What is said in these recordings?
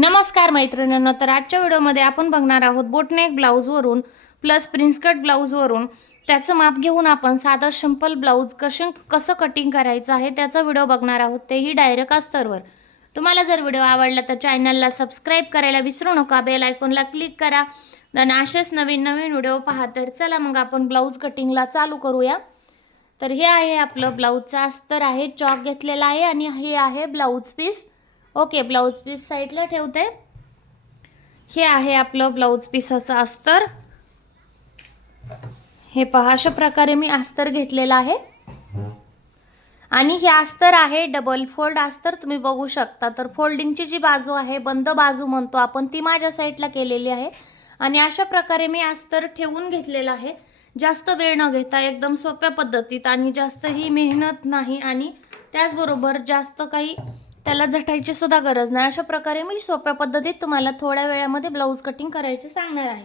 नमस्कार मैत्रिणींनो, तर आजच्या व्हिडिओमध्ये आपण बघणार आहोत बोटनेक ब्लाऊजवरून प्लस प्रिन्सकट ब्लाऊजवरून त्याचं माप घेऊन आपण साधा सिंपल ब्लाऊज कसं कटिंग करायचं आहे त्याचा व्हिडिओ बघणार आहोत, तेही डायरेक्ट अस्तरवर. तुम्हाला जर व्हिडिओ आवडला तर चॅनलला सबस्क्राईब करायला विसरू नका, बेल आयकॉनला क्लिक करा आणि असेच नवीन नवीन व्हिडिओ पहा. तर चला मग आपण ब्लाऊज कटिंगला चालू करूया. तर हे आहे आपलं ब्लाऊजचं अस्तर आहे, चॉक घेतलेला आहे आणि हे आहे blouse piece. Okay, blouse piece साईडला ठेवते. हे आहे आपलं ब्लाऊज पीसाचं अस्तर. हे पहा, अशा प्रकारे मी अस्तर घेतलेला आहे आणि हे अस्तर आहे डबल फोल्ड अस्तर. तुम्ही बघू शकता. तर फोल्डिंगची जी बाजू आहे, बंद बाजू म्हणतो आपण, ती माझ्या साईडला केलेली आहे आणि अशा प्रकारे मी अस्तर ठेवून घेतलेला आहे. जास्त वेळ न घेता एकदम सोप्या पद्धतीत आणि जास्त ही मेहनत नाही आणि त्याचबरोबर जास्त काही त्याला झटायची सुद्धा गरज नाही. अशा प्रकारे मी सोप्या पद्धतीत तुम्हाला थोड्या वेळामध्ये ब्लाऊज कटिंग करायचे सांगणार आहे.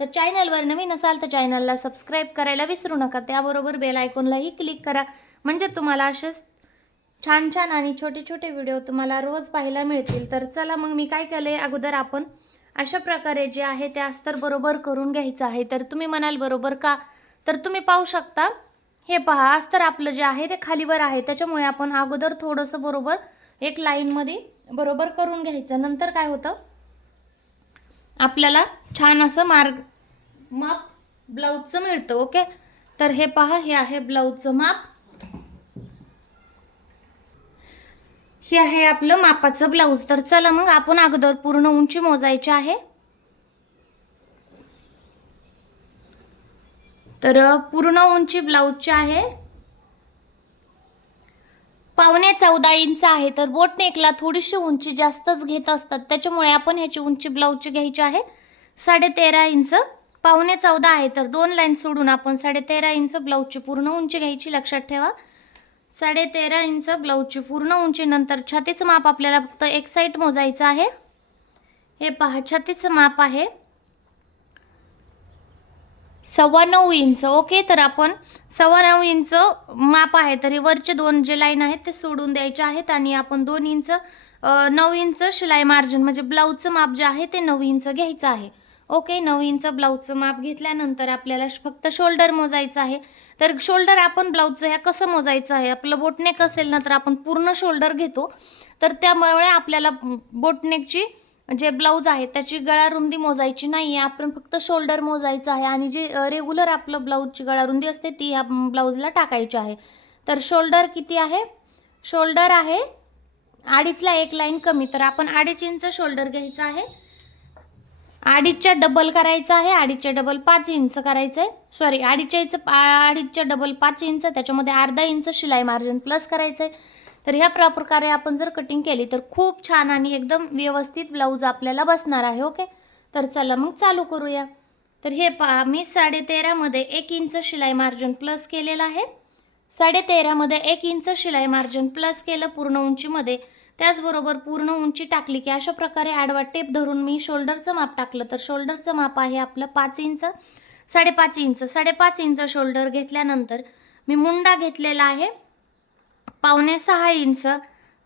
तर चॅनलवर नवीन असाल तर चॅनलला सबस्क्राईब करायला विसरू नका. त्याबरोबर बेल आयकॉनलाही क्लिक करा, म्हणजे तुम्हाला असेच छान छान आणि छोटे छोटे व्हिडिओ तुम्हाला रोज पाहायला मिळतील. तर चला मग मी काय केले, अगोदर आपण अशा प्रकारे जे आहे ते अस्तर बरोबर करून घ्यायचं आहे. तर तुम्ही म्हणाल बरोबर का, तर तुम्ही पाहू शकता. हे पहा, अस्तर आपलं जे आहे ते खालीवर आहे, त्याच्यामुळे आपण अगोदर थोडंसं बरोबर एक लाईनमध्ये बरोबर करून घ्यायचं. नंतर काय होतं, आपल्याला छान असं माप ब्लाऊजचं मिळतं. ओके, तर हे पहा, हे आहे ब्लाऊजचं माप. हे आहे आपलं मापाचं ब्लाऊज. तर चला मग आपण अगोदर पूर्ण उंची मोजायची आहे. तर पूर्ण उंची ब्लाऊजची आहे 14.25 इंच आहे. तर बोटनेकला थोडीशी उंची जास्तच घेत असतात, त्याच्यामुळे आपण ह्याची उंची ब्लाऊजची घ्यायची आहे 13.5 इंच. 14.25 आहे, तर 2 लाईन सोडून आपण 13.5 इंच ब्लाऊजची पूर्ण उंची घ्यायची. लक्षात ठेवा, 13.5 इंच ब्लाऊजची पूर्ण उंची. नंतर छातीचं माप आपल्याला फक्त एक साईड मोजायचं आहे. हे पहा, छातीचं माप आहे 9.25 इंच. ओके, तर आपण 9.25 इंच माप आहे. तरी वरचे 2 जे लाईन आहेत ते सोडून द्यायचे आहेत आणि आपण 2 इंच 9 इंच शिलाई मार्जिन म्हणजे ब्लाऊजचं माप जे आहे ते 9 इंच घ्यायचं आहे. ओके, 9 इंच ब्लाऊजचं माप घेतल्यानंतर आपल्याला फक्त शोल्डर मोजायचं आहे. तर शोल्डर आपण ब्लाऊजचं ह्या कसं मोजायचं आहे, आपलं बोटनेक असेल ना तर आपण पूर्ण शोल्डर घेतो. तर त्यामुळे आपल्याला बोटनेकची जे ब्लाऊज आहे त्याची गळा रुंदी मोजायची नाही आहे, आपण फक्त शोल्डर मोजायचं आहे आणि जी रेग्युलर आपलं ब्लाऊजची गळा रुंदी असते ती ह्या ब्लाऊजला टाकायची आहे. तर शोल्डर किती आहे, शोल्डर आहे 2.5ला 1 लाईन कमी, तर आपण 2.5 इंच शोल्डर घ्यायचं आहे. 2.5च्या डबल करायचं आहे, 2.5च्या डबल 5 इंच करायचं आहे. सॉरी, 2.5च्या डबल 5 इंच, त्याच्यामध्ये अर्धा इंच शिलाई मार्जिन प्लस करायचं आहे. तर ह्या प्रकारे आपण जर कटिंग केली तर खूप छान आणि एकदम व्यवस्थित ब्लाऊज आपल्याला बसणार आहे. ओके, तर चला मग चालू करूया. तर हे पहा, मी 13.5 मध्ये 1 इंच शिलाई मार्जिन प्लस केलेलं आहे. 13.5 मध्ये 1 इंच शिलाई मार्जिन प्लस केलं पूर्ण उंचीमध्ये. त्याचबरोबर पूर्ण उंची टाकली की अशा प्रकारे आडवा टेप धरून मी शोल्डरचं माप टाकलं. तर शोल्डरचं माप आहे आपलं 5 इंच, 5.5 इंच. 5.5 इंच शोल्डर घेतल्यानंतर मी मुंडा घेतलेला आहे 5.25 इंच.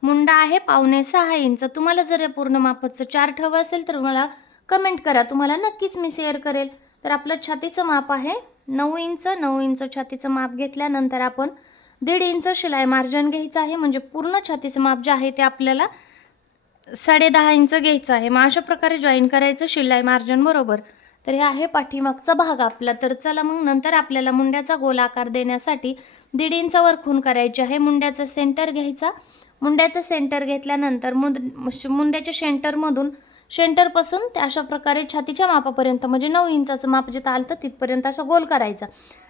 मुंडा आहे 5.25 इंच. तुम्हाला जर या पूर्ण मापाचं चार्ट हवं असेल तर मला कमेंट करा, तुम्हाला नक्कीच मी शेअर करेल. तर आपलं छातीचं माप आहे 9 इंच. 9 इंच छातीचं माप घेतल्यानंतर आपण 1.5 इंच शिलाई मार्जिन घ्यायचं आहे, म्हणजे पूर्ण छातीचं माप जे आहे ते आपल्याला 10.5 इंच घ्यायचं आहे. मग अशा प्रकारे जॉईन करायचं शिलाई मार्जिन बरोबर. तर हे आहे पाठीमागचा भाग आपला. तर चला मग नंतर आपल्याला मुंड्याचा गोल आकार देण्यासाठी 1.5 इंच वर खूण करायची आहे. मुंड्याचा सेंटर घ्यायचा. मुंड्याचा सेंटर घेतल्यानंतर मुंड्याच्या सेंटरपासून ते अशा प्रकारे छातीच्या मापापर्यंत म्हणजे 9 इंचाचं माप जिथं आलं तिथपर्यंत असं गोल करायचा.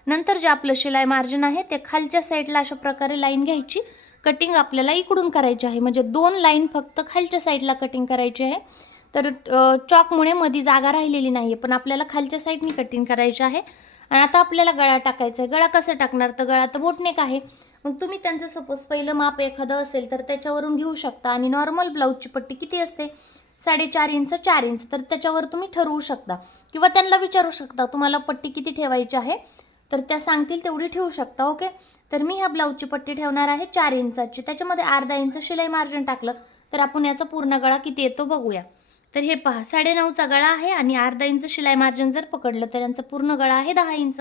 नंतर जे आपलं शिलाई मार्जिन आहे ते खालच्या साईडला अशा प्रकारे लाईन घ्यायची. कटिंग आपल्याला इकडून करायची आहे, म्हणजे 2 लाईन फक्त खालच्या साईडला कटिंग करायची आहे. तर चॉकमुळे मध्ये जागा राहिलेली नाही आहे, पण आपल्याला खालच्या साईडनी कटिंग करायची आहे. आणि आता आपल्याला गळा टाकायचा आहे. गळा कसं टाकणार, तर गळा तर बोटनेक आहे. मग तुम्ही त्यांचं सपोज पहिलं माप एखादं असेल तर त्याच्यावरून घेऊ शकता. आणि नॉर्मल ब्लाऊजची पट्टी किती असते, 4.5 इंच 4 इंच. तर त्याच्यावर तुम्ही ठरवू शकता किंवा त्यांना विचारू शकता तुम्हाला पट्टी किती ठेवायची आहे, तर त्या सांगतील तेवढी ठेवू शकता. ओके, तर मी ह्या ब्लाऊजची पट्टी ठेवणार आहे 4 इंचाची. त्याच्यामध्ये अर्धा इंच शिलाई मार्जिन टाकलं तर आपण याचा पूर्ण गळा किती येतो बघूया. तर हे पहा 9.5चा गळा आहे आणि अर्धा इंच शिलाई मार्जिन जर पकडलं तर यांचा पूर्ण गळा आहे 10 इंच.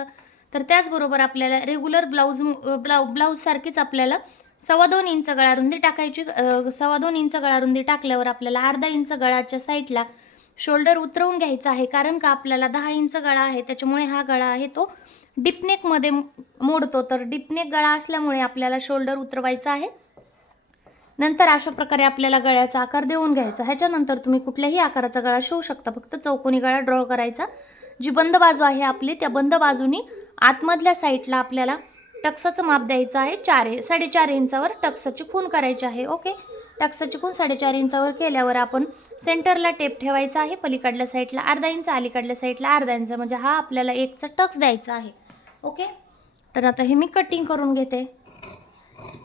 तर त्याचबरोबर आपल्याला रेग्युलर ब्लाऊज सारखीच आपल्याला 2.25 इंच गळा रुंदी टाकायची. 2.25 इंच गळा रुंदी टाकल्यावर आपल्याला अर्धा इंच गळाच्या साईडला शोल्डर उतरवून घ्यायचा आहे. कारण का आपल्याला 10 इंच गळा आहे त्याच्यामुळे हा गळा आहे तो डिपनेकमध्ये मोडतो. तर डिपनेक गळा असल्यामुळे आपल्याला शोल्डर उतरवायचा आहे. नंतर अशा प्रकारे आपल्याला गळ्याचा आकार देऊन घ्यायचा. ह्याच्यानंतर तुम्ही कुठल्याही आकाराचा गळा शिवू शकता, फक्त चौकोनी गळा ड्रॉ करायचा. जी बंद बाजू आहे आपली त्या बंद बाजूनी आतमधल्या साईडला आपल्याला टक्साचं माप द्यायचं आहे. 4.5 इंचावर टक्साची खून करायची आहे. ओके, टक्साची खून 4.5 इंचावर केल्यावर आपण सेंटरला टेप ठेवायचा आहे. पलीकडल्या साईडला अर्धा इंच, अलीकडल्या साईडला अर्धा इंच, म्हणजे हा आपल्याला 1चा टक्स द्यायचा आहे. ओके, तर आता हे मी कटिंग करून घेते.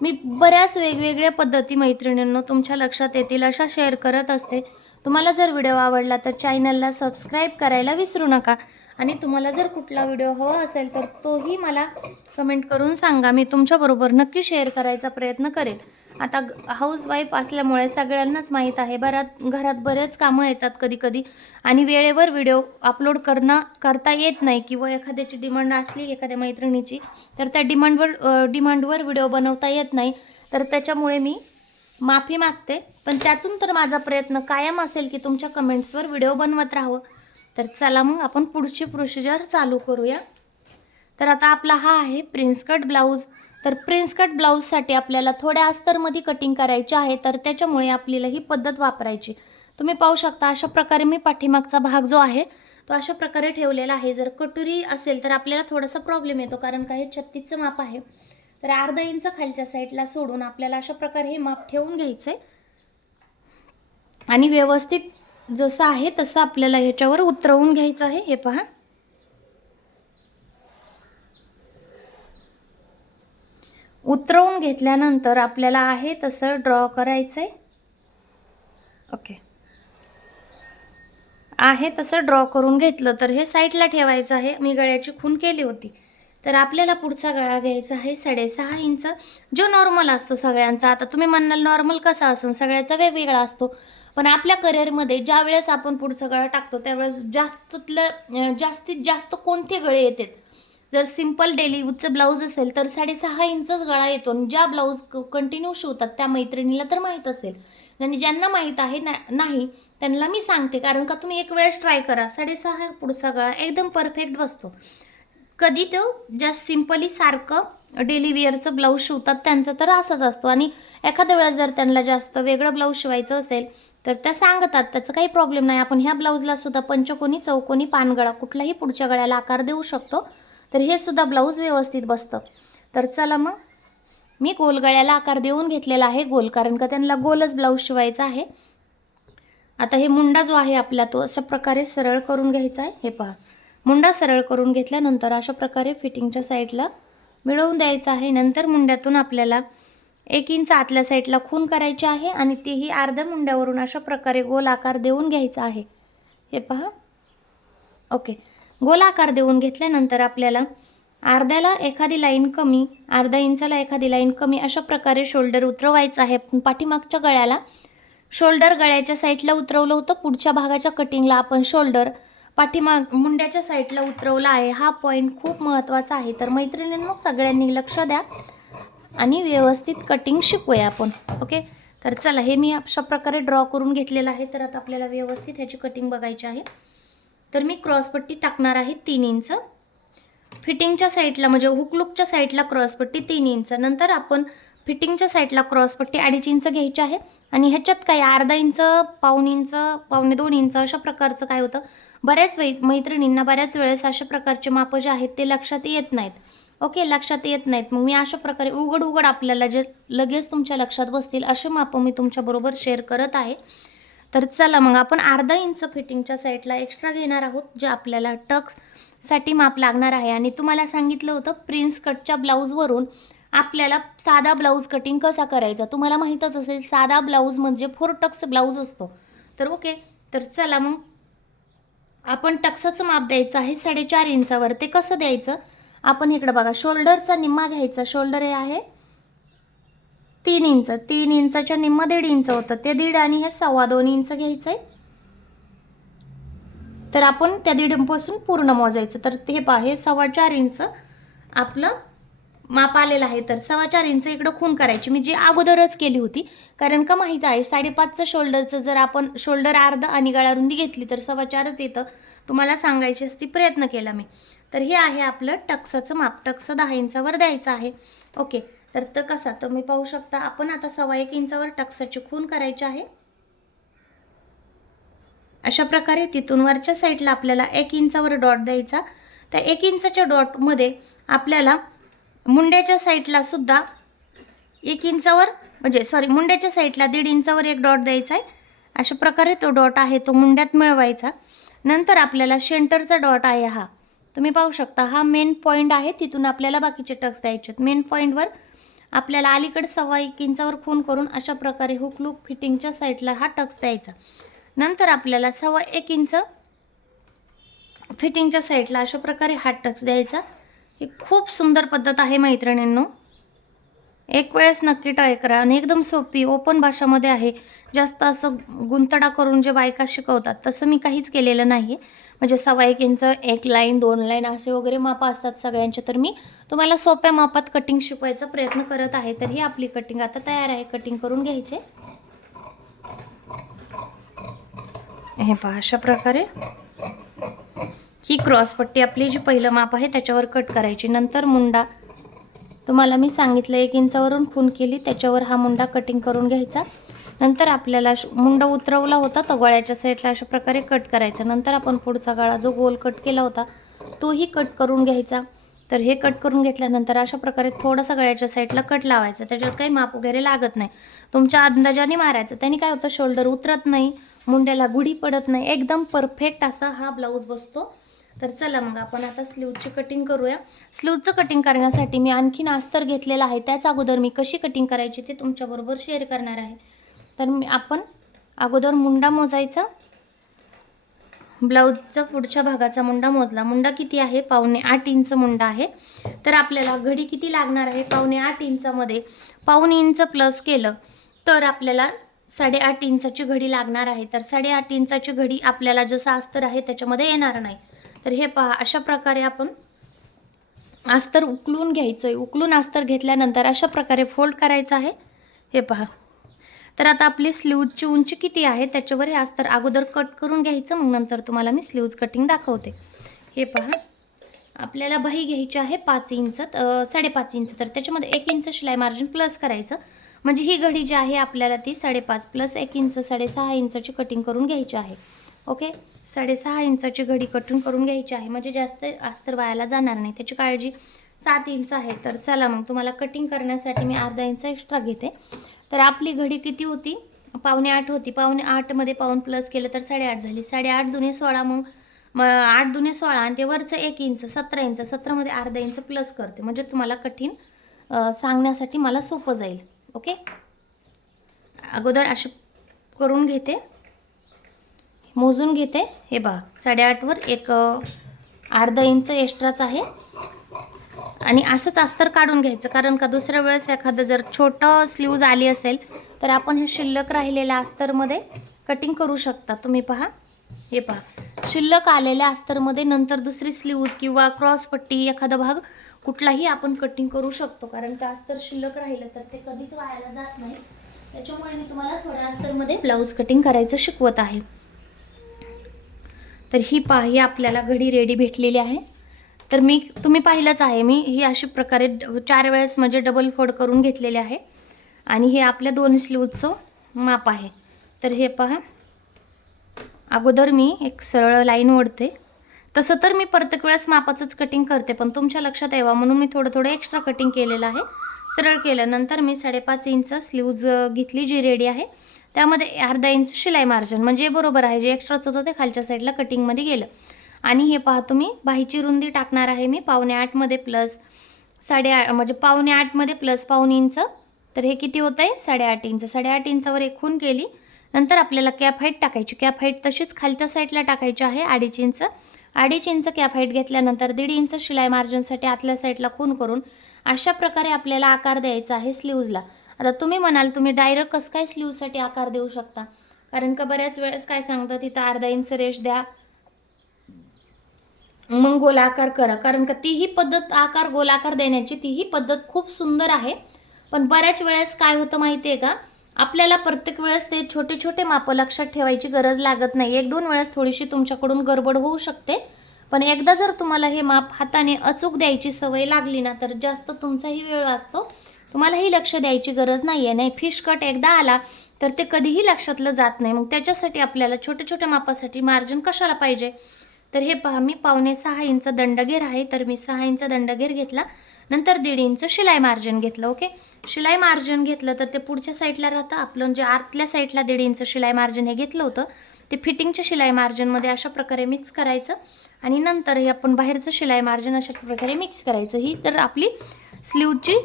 मी बऱ्याच वेगवेगळ्या पद्धती मैत्रिणींनो तुमच्या लक्षात येतील अशा शेअर करत असते. तुम्हाला जर व्हिडिओ आवडला तर चॅनलला सबस्क्राईब करायला विसरू नका. आणि तुम्हाला जर कुठला व्हिडिओ हवा असेल तर तोही मला कमेंट करून सांगा. मी तुमच्याबरोबर नक्की शेअर करायचा प्रयत्न करेन. आता हाऊसवाईफ असल्यामुळे सगळ्यांनाच माहीत आहे घरात बरेच कामं येतात कधी कधी आणि वेळेवर व्हिडिओ अपलोड करता येत नाही किंवा एखाद्याची डिमांड असली एखाद्या मैत्रिणीची तर त्या डिमांडवर व्हिडिओ बनवता येत नाही. तर त्याच्यामुळे मी माफी मागते. पण त्यातून तर माझा प्रयत्न कायम असेल की तुमच्या कमेंट्सवर व्हिडिओ बनवत राहावं. तर चला मग आपण पुढची प्रोसिजर चालू करूया. तर आता आपला हा आहे प्रिन्स कट ब्लाऊज. तर प्रिन्स कट ब्लाऊजसाठी आपल्याला थोड्या अस्तरमध्ये कटिंग करायची आहे. तर त्याच्यामुळे आपल्याला ही पद्धत वापरायची. तुम्ही पाहू शकता अशा प्रकारे मी पाठीमागचा भाग जो आहे तो अशा प्रकारे ठेवलेला आहे. जर कटोरी असेल तर आपल्याला थोडासा प्रॉब्लेम येतो कारण का हे 36चं माप आहे. तर अर्धा इंच खालच्या साईडला सोडून आपल्याला अशा प्रकारे हे माप ठेवून घ्यायचं आहे आणि व्यवस्थित जसं आहे तसं आपल्याला ह्याच्यावर उतरवून घ्यायचं आहे. हे पहा, उतरवून घेतल्यानंतर आपल्याला आहे तसं ड्रॉ करायचं आहे. ओके, आहे तसं ड्रॉ करून घेतलं तर हे साईडला ठेवायचं आहे. मी गळ्याची खून केली होती. तर आपल्याला पुढचा गळा घ्यायचा आहे 6.5 इंच, जो नॉर्मल असतो सगळ्यांचा. आता तुम्ही म्हणाल नॉर्मल कसा असेल, सगळ्याचा वेगवेगळा असतो. पण आपल्या करिअरमध्ये ज्या वेळेस आपण पुढचा गळा टाकतो त्यावेळेस जास्तीत जास्त कोणते गळे येतात. जर सिंपल डेली यूजचं ब्लाऊज असेल तर 6.5 इंचच गळा येतो. आणि ज्या ब्लाऊज कंटिन्यू शिवतात त्या मैत्रिणीला तर माहीत असेल आणि ज्यांना माहीत आहे नाही त्यांना मी सांगते. कारण का तुम्ही एक वेळेस ट्राय करा, 6.5 पुढचा गळा एकदम परफेक्ट बसतो. कधी तो जास्त सिंपली सारखं डेली वेअरचं ब्लाऊज शिवतात त्यांचं तर असंच असतो. आणि एखाद्या वेळेस जर त्यांना जास्त वेगळं ब्लाऊज शिवायचं असेल तर त्या सांगतात, त्याचं काही प्रॉब्लेम नाही. आपण ह्या ब्लाऊजला सुद्धा पंचकोनी, चौकोनी, पानगळा कुठलाही पुढच्या गळ्याला आकार देऊ शकतो. तर हे सुद्धा ब्लाऊज व्यवस्थित बसतं. तर चला मग मी गोल गळ्याला आकार देऊन घेतलेला आहे गोल, कारण का त्यांना गोलच ब्लाऊज शिवायचा आहे. आता हे मुंडा जो आहे आपला तो अशा प्रकारे सरळ करून घ्यायचा आहे. हे पहा, मुंडा सरळ करून घेतल्यानंतर अशा प्रकारे फिटिंगच्या साईडला मिळवून द्यायचा आहे. नंतर मुंड्यातून आपल्याला 1 इंच आतल्या साईडला खून करायची आहे आणि तीही अर्ध्या मुंड्यावरून अशा प्रकारे गोल आकार देऊन घ्यायचा आहे. हे पहा, ओके, गोल आकार देऊन घेतल्यानंतर आपल्याला अर्ध्याला एखादी लाईन कमी, अर्धा इंचाला एखादी लाईन कमी अशा प्रकारे शोल्डर उतरवायचं आहे. पाठीमागच्या गळ्याला शोल्डर गळ्याच्या साईडला उतरवलं होतं, पुढच्या भागाच्या कटिंगला आपण शोल्डर मुंड्याच्या साईडला उतरवला आहे. हा पॉईंट खूप महत्त्वाचा आहे. तर मैत्रिणींनो सगळ्यांनी लक्ष द्या आणि व्यवस्थित कटिंग शिकूया आपण. ओके, तर चला हे मी अशा प्रकारे ड्रॉ करून घेतलेलं आहे. तर आता आपल्याला व्यवस्थित ह्याची कटिंग बघायची आहे. तर मी क्रॉसपट्टी टाकणार आहे 3 इंच फिटिंगच्या साईडला, म्हणजे हुकलुकच्या साईडला क्रॉसपट्टी 3 इंच. नंतर आपण फिटिंगच्या साईडला क्रॉसपट्टी 2.5 इंच घ्यायची आहे. आणि ह्याच्यात काय अर्धा इंच, पाऊण इंच, 1.25 इंच अशा प्रकारचं काय होतं, बऱ्याच मैत्रिणींना बऱ्याच वेळेस अशा प्रकारचे मापं जे आहेत ते लक्षात येत नाहीत. ओके, लक्षात येत नाहीत. मग मी अशा प्रकारे उघड आपल्याला जे लगेच तुमच्या लक्षात बसतील असे मापं मी तुमच्याबरोबर शेअर करत आहे. तर चला मग आपण अर्धा इंच फिटिंगच्या साईडला एक्स्ट्रा घेणार आहोत, जे आपल्याला टक्ससाठी माप लागणार आहे. आणि तुम्हाला सांगितलं होतं प्रिन्स कटच्या ब्लाऊजवरून आपल्याला साधा ब्लाऊज कटिंग कसा करायचा. तुम्हाला माहीतच असेल साधा ब्लाऊज म्हणजे 4 टक्स ब्लाऊज असतो. तर ओके, तर चला मग आपण टक्साचं माप द्यायचं आहे 4.5 इंचावर. ते कसं द्यायचं, आपण इकडं बघा शोल्डरचा निम्मा घ्यायचा. शोल्डर हे आहे 3 इंच, 3 इंचाच्या निम्मा 1.5 इंच होतं, ते 1.5 आणि हे 2.25 इंच घ्यायचं आहे. तर आपण त्या 1.5 इंचपासून पूर्ण मोजायचं. तर हे पहा, हे 4.25 इंच आपलं माप आलेलं आहे. तर 4.25 इंच इकडं खून करायची, मी जी अगोदरच केली होती. कारण का माहीत आहे 5.5चं शोल्डरचं जर आपण शोल्डर अर्धा आणि गळा रुंदी घेतली तर 4.25च येतं. तुम्हाला सांगायच्यासाठी प्रयत्न केला मी. तर हे आहे आपलं टक्साचं माप. टक्स 10 इंचावर द्यायचं आहे. ओके, तर कसा तुम्ही पाहू शकता. आपण आता 1.25 इंचावर टक्साची खून करायची आहे. अशा प्रकारे तिथून वरच्या साईडला आपल्याला 1 इंचावर डॉट द्यायचा. त्या 1 इंचाच्या डॉटमध्ये आपल्याला मुंड्याच्या साईडला सुद्धा 1 इंचावर मुंड्याच्या साईडला 1.5 इंचावर एक डॉट द्यायचा आहे. अशा प्रकारे तो डॉट आहे तो मुंड्यात मिळवायचा. नंतर आपल्याला सेंटरचा डॉट आहे हा, तुम्ही पाहू शकता, हा मेन पॉईंट आहे. तिथून आपल्याला बाकीचे टक्स द्यायचे. मेन पॉईंटवर आपल्याला अलीकडे 1.25 इंचावर खून करून अशा प्रकारे हुक लूक फिटिंगच्या साईडला हा टक्स द्यायचा. नंतर आपल्याला 1.25 इंच फिटिंगच्या साईडला अशा प्रकारे हा टक्स द्यायचा. ही खूप सुंदर पद्धत आहे मैत्रिणींनो, एक वेळेस नक्की ट्राय करा. आणि एकदम सोपी ओपन भाषामध्ये आहे. जास्त असं गुंतडा करून जे बायका शिकवतात तसं मी काहीच केलेलं नाही आहे. म्हणजे 1.25 इंच 1 लाईन 2 लाईन असे वगैरे मापं असतात सगळ्यांचे. तर मी तुम्हाला सोप्या मापात कटिंग शिकवायचा प्रयत्न करत आहे. तर ही आपली कटिंग आता तयार आहे. कटिंग करून घ्यायचे. हे पहा, अशा प्रकारे ही क्रॉसपट्टी आपली जी पहिलं माप आहे त्याच्यावर कट करायची. नंतर मुंडा तुम्हाला मी सांगितलं 1 इंचावरून खून केली, त्याच्यावर हा मुंडा कटिंग करून घ्यायचा. नंतर आपल्याला मुंडा उतरवला होता तो गळ्याच्या साईडला अशा प्रकारे कट करायचा. नंतर आपण पुढचा गळा जो गोल कट केला होता तोही कट करून घ्यायचा. तर हे कट करून घेतल्यानंतर अशा प्रकारे थोडासा गळ्याच्या साईडला कट लावायचा. त्याच्यात काही माप वगैरे लागत नाही, तुमच्या अंदाजाने मारायचं. त्याने काय होतं, शोल्डर उतरत नाही, मुंड्याला गुढी पडत नाही, एकदम परफेक्ट असा हा ब्लाऊज बसतो. तर चला मग आपण आता स्लीवची कटिंग करूया. स्लीवचं कटिंग करण्यासाठी मी आणखीन अस्तर घेतलेला आहे. त्याच अगोदर मी कशी कटिंग करायची ते तुमच्याबरोबर शेअर करणार आहे. तर आपण अगोदर मुंडा मोजायचा. ब्लाऊजचा पुढच्या भागाचा मुंडा मोजला. मुंडा किती आहे, 7.25 इंच मुंडा आहे. तर आपल्याला घडी किती लागणार आहे, 7.25 इंचामध्ये 1.25 इंच प्लस केलं तर आपल्याला 8.5 इंचाची घडी लागणार आहे. तर 8.5 इंचाची घडी आपल्याला जसं अस्तर आहे त्याच्यामध्ये येणार नाही. तर हे पहा, अशा प्रकारे आपण अस्तर उकलून घ्यायचं आहे. उकलून अस्तर घेतल्यानंतर अशा प्रकारे फोल्ड करायचं आहे. हे पहा, तर आता आपली स्लीवची उंची किती आहे त्याच्यावर हे अस्तर अगोदर कट करून घ्यायचं. मग नंतर तुम्हाला मी स्लीव्ज कटिंग दाखवते. हे पहा, आपल्याला बाही घ्यायची आहे 5 इंच 5.5 इंच. तर त्याच्यामध्ये 1 इंच शिलाई मार्जिन प्लस करायचं. म्हणजे ही घडी जी आहे आपल्याला ती 5.5 प्लस 1 इंच 6.5 इंचाची कटिंग करून घ्यायची आहे. ओके, 6.5 इंचाची घडी कटिंग करून घ्यायची आहे. म्हणजे जास्त अस्तर वायाला जाणार नाही, त्याची काळजी. 7 इंच आहे. तर चला मग तुम्हाला कटिंग करण्यासाठी मी अर्धा इंच एक्स्ट्रा घेते. तर आपली घडी किती होती, 7.25 होती. 7.25 मध्ये पाऊण प्लस केलं तर 8.5 झाली. 8.5 दुने 16, मग 8 दुने 16 आणि ते वरचं 1 इंच 17 इंच. 17 मध्ये अर्धा इंच प्लस करते, म्हणजे तुम्हाला कठीण सांगण्यासाठी मला सोपं जाईल. ओके, अगोदर असे करून घेते, मोजून घेते. हे बघा, 8.5 वर एक अर्धा इंच एक्स्ट्राच आहे. आणि असंच अस्तर काढून घ्यायचं. कारण का दुसऱ्या वेळेस एखादं जर छोटं स्लीव्ज आली असेल तर आपण हे शिल्लक राहिलेल्या अस्तरमध्ये कटिंग करू शकता. तुम्ही पहा, हे पहा, शिल्लक आलेल्या अस्तरमध्ये नंतर दुसरी स्लीव्ज किंवा क्रॉसपट्टी एखादा भाग कुठलाही आपण कटिंग करू शकतो. कारण का अस्तर शिल्लक राहिलं तर ते कधीच वायाला जात नाही. त्याच्यामुळे मी तुम्हाला थोड्या अस्तरमध्ये ब्लाऊज कटिंग करायचं शिकवत आहे. तर ही पाही आपल्याला घडी रेडी भेटलेली आहे. तर तुम्ही पाहिलंच आहे, मी ही अशी प्रकारे 4 वेळेस म्हणजे डबल फोल्ड करून घेतलेले आहे. आणि हे आपल्या 2 स्लीवचं माप आहे. तर हे पहा, अगोदर मी एक सरळ लाईन ओढते. तसं तर मी प्रत्येक वेळेस मापाचंच कटिंग करते, पण तुमच्या लक्षात यावं म्हणून मी थोडं एक्स्ट्रा कटिंग केलेलं आहे. सरळ केलं. नंतर मी 5.5 इंच स्लीव्ज घेतली जी रेडी आहे. त्यामध्ये अर्धा इंच शिलाई मार्जिन, म्हणजे बरोबर आहे, जे एक्स्ट्राच होतं ते खालच्या साईडला कटिंगमध्ये गेलं. आणि हे पहा, तुम्ही बाहीची रुंदी टाकणार आहे मी 7.25 मध्ये प्लस 8.5, म्हणजे 7.25 मध्ये प्लस 1.25 इंच. तर हे किती होतं आहे, 8.5 इंच. 8.5 इंचावर एक खून केली. नंतर आपल्याला कॅप हाईट टाकायची. कॅप हाईट तशीच खालच्या साईडला टाकायची आहे 2.5 इंच. 2.5 इंच कॅप हाईट घेतल्यानंतर 1.5 इंच शिलाई मार्जिनसाठी आतल्या साईडला खून करून अशा प्रकारे आपल्याला आकार द्यायचा आहे स्लीव्जला. आता तुम्ही म्हणाल, तुम्ही डायरेक्ट कसं काय स्लीव्जसाठी आकार देऊ शकता, कारण का बऱ्याच वेळेस काय सांगतात, तिथं अर्धा इंच रेष द्या, मग गोलाकार करा, कारण का तीही पद्धत आकार गोलाकार देण्याची तीही पद्धत खूप सुंदर आहे. पण बऱ्याच वेळेस काय होतं माहिती आहे का, आपल्याला प्रत्येक वेळेस ते छोटे छोटे मापं लक्षात ठेवायची गरज लागत नाही. 1-2 वेळेस थोडीशी तुमच्याकडून गडबड होऊ शकते, पण एकदा जर तुम्हाला हे माप हाताने अचूक द्यायची सवय लागली ना, तर जास्त तुमचाही वेळ वाचतो, तुम्हालाही लक्ष द्यायची गरज नाही आहे. नाही फिश कट एकदा आला तर ते कधीही लक्षातलं जात नाही. मग त्याच्यासाठी आपल्याला छोट्या छोट्या मापासाठी मार्जिन कशाला पाहिजे, तर हे पहा मी 5.5 इंच दंडगेर आहे, तर मी 6 इंच दंडगेर घेतला, नंतर 1.5 इंच शिलाई मार्जिन घेतलं. ओके, शिलाई मार्जिन घेतलं तर ते पुढच्या साईडला राहतं आपलं, जे आतल्या साईडला 1.5 इंच शिलाई मार्जिन हे घेतलं होतं ते फिटिंगच्या शिलाई मार्जिनमध्ये अशा प्रकारे मिक्स करायचं, आणि नंतर हे आपण बाहेरचं शिलाई मार्जिन अशा प्रकारे मिक्स करायचं. ही तर आपली स्लीवची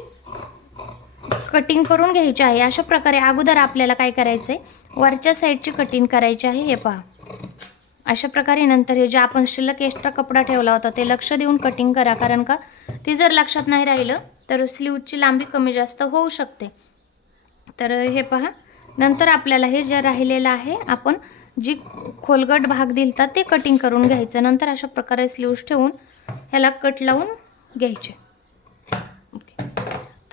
कटिंग करून घ्यायची आहे. अशा प्रकारे अगोदर आपल्याला काय करायचं आहे, वरच्या साईडची कटिंग करायची आहे. हे पहा अशा प्रकारे. नंतर हे जे आपण शिल्लक एक्स्ट्रा कपडा ठेवला होता ते लक्ष देऊन कटिंग करा, कारण का ते जर लक्षात नाही राहिलं तर स्लीवची लांबी कमी जास्त होऊ शकते. तर हे पहा, नंतर आपल्याला हे जे राहिलेलं आहे आपण जी खोलगट भाग दिलता ते कटिंग करून घ्यायचं. नंतर अशा प्रकारे स्लीव्स ठेवून ह्याला कट लावून घ्यायचे. ओके,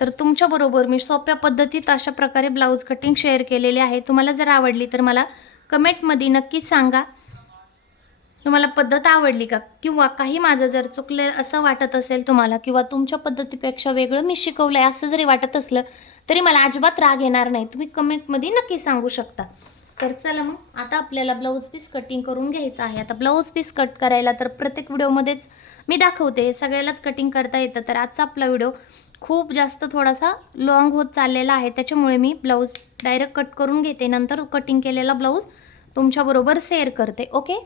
तर तुमच्याबरोबर मी सोप्या पद्धतीत अशा प्रकारे ब्लाऊज कटिंग शेअर केलेली आहे. तुम्हाला जर आवडली तर मला कमेंटमध्ये नक्की सांगा तुम्हाला पद्धत आवडली का, किंवा काही माझं जर चुकलं असं वाटत असेल तुम्हाला, किंवा तुमच्या पद्धतीपेक्षा वेगळं मी शिकवलं आहे असं जरी वाटत असलं तरी मला अजिबात राग येणार नाही. तुम्ही कमेंटमध्ये नक्की सांगू शकता. तर चला मग आता आपल्याला ब्लाऊज पीस कटिंग करून घ्यायचं आहे. आता ब्लाऊज पीस कट करायला तर प्रत्येक व्हिडिओमध्येच मी दाखवते, सगळ्यालाच कटिंग करता येतं. तर आजचा आपला व्हिडिओ खूप जास्त थोडासा लॉंग होत चाललेला आहे, त्याच्यामुळे मी ब्लाऊज डायरेक्ट कट करून घेते, नंतर कटिंग केलेला ब्लाऊज तुमच्याबरोबर शेअर करते. ओके.